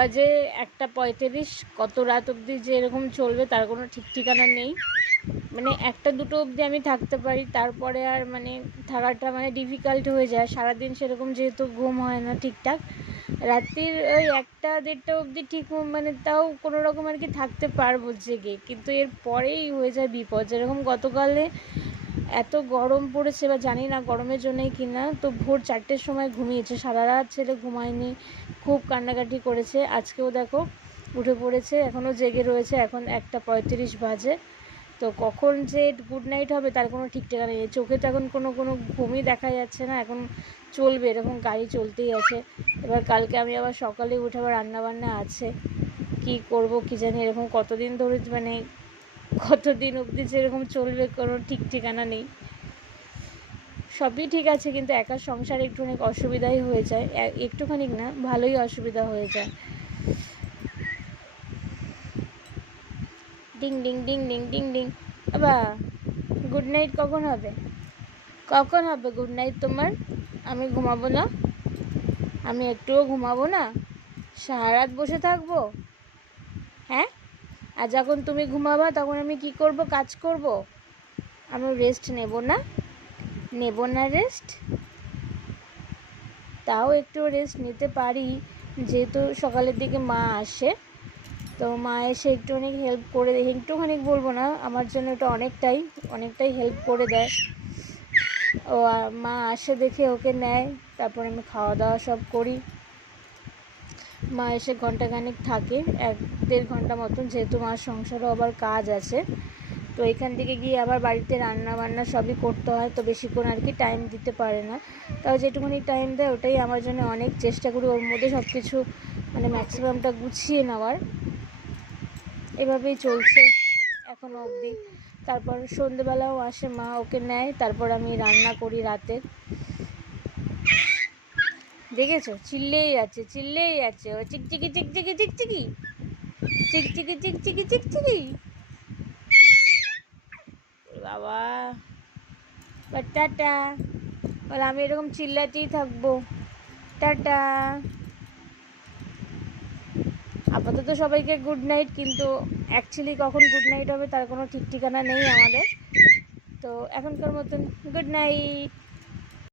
বাজে 1:35। কত রাত অবধি যে এরকম চলবে তার কোনো ঠিক ঠিকানা নেই। মানে 1টা-2টো অবধি আমি থাকতে পারি, তারপরে আর মানে থাকাটা মানে ডিফিকাল্ট হয়ে যায়। সারাদিন সেরকম যেহেতু ঘুম হয় না ঠিকঠাক, রাত্রির ওই 1টা-1:30 অবধি ঠিক মানে তাও কোনো রকম আর কি থাকতে পারবো জেগে, কিন্তু এর পরেই হয়ে যায় বিপদ। যেরকম গতকালে এত গরম পড়েছে, বা জানি না গরমের জন্যই কিনা, তো ভোর 4টের সময় ঘুমিয়েছে, সারা রাত ছেলে ঘুমায়নি, খুব কান্নাকাটি করেছে। আজকেও দেখো উঠে পড়েছে, এখনও জেগে রয়েছে, এখন 1:35 বাজে। তো কখন যে গুড নাইট হবে তার কোনো ঠিক ঠিকানা নেই। চোখে তো এখন কোনো ঘুমই দেখা যাচ্ছে না, এখন চলবে এরকম গাড়ি চলতেই আছে। এবার কালকে আমি আবার সকালে উঠে আবার রান্নাবান্না আছে, কি করব কি জানি। এরকম কতদিন ধরে মানে কতদিন অবধি যেরকম চলবে কোনো ঠিক ঠিকানা নেই। সবই ঠিক আছে, কিন্তু একা সংসারে একটুখানি অসুবিধাই হয়ে যায়, একটুখানি না ভালোই অসুবিধা হয়ে যায়। Ding ding ding ding ding ding. বাবা, গুড নাইট কখন হবে? কখন হবে গুড নাইট তোমার? আমি ঘুমাবো না? আমি একটুও ঘুমাবো না? সারা রাত বসে থাকবো? হ্যাঁ, আর যখন তুমি ঘুমাবা তখন আমি কি করব? কাজ করব? আমি রেস্ট নেব না? নেব না রেস্ট? তাও একটু রেস্ট নিতে পারি, যেহেতু সকালের দিকে মা আসে, তো মা এসে একটুখানি হেল্প করে দেয়। একটুখানি বলবো না, আমার জন্য এটা অনেকটাই হেল্প করে দেয়। ও মা আসে দেখে ওকে নেয়, তারপরে আমি খাওয়া দাওয়া সব করি। মা এসে ঘন্টাখানেক থাকে, 1-1.5 ঘন্টা মতন, যেহেতু মার সংসারও আবার কাজ আছে, তো এখান থেকে গিয়ে আবার বাড়িতে রান্না বান্না সবই করতে হয়, তো বেশিক্ষণ আর কি টাইম দিতে পারে না। তাও যেটুকুনি টাইম দেয় ওটাই আমার জন্য অনেক। চেষ্টা করি ওর মধ্যে সব কিছু মানে ম্যাক্সিমামটা গুছিয়ে নেওয়ার। এভাবেই চলছে এখনও অবধি। তারপর সন্ধেবেলাও আসে মা, ওকে নেয়, তারপর আমি রান্না করি রাতের। দেখেছো, চিল্লেই আছে ও, চিকচিকি চিকচিকি চিকচিকি চিকচিকি চিকচিকি চিকচিকি। বাবা, টাটা। বলে আমি এরকম চিল্লাতেই থাকবো। টাটা। আপাতত সবাইকে গুড নাইট, কিন্তু অ্যাকচুয়ালি কখন গুড নাইট হবে তার কোনো ঠিক ঠিকানা নেই আমাদের। তো এখনকার মতন গুড নাইট।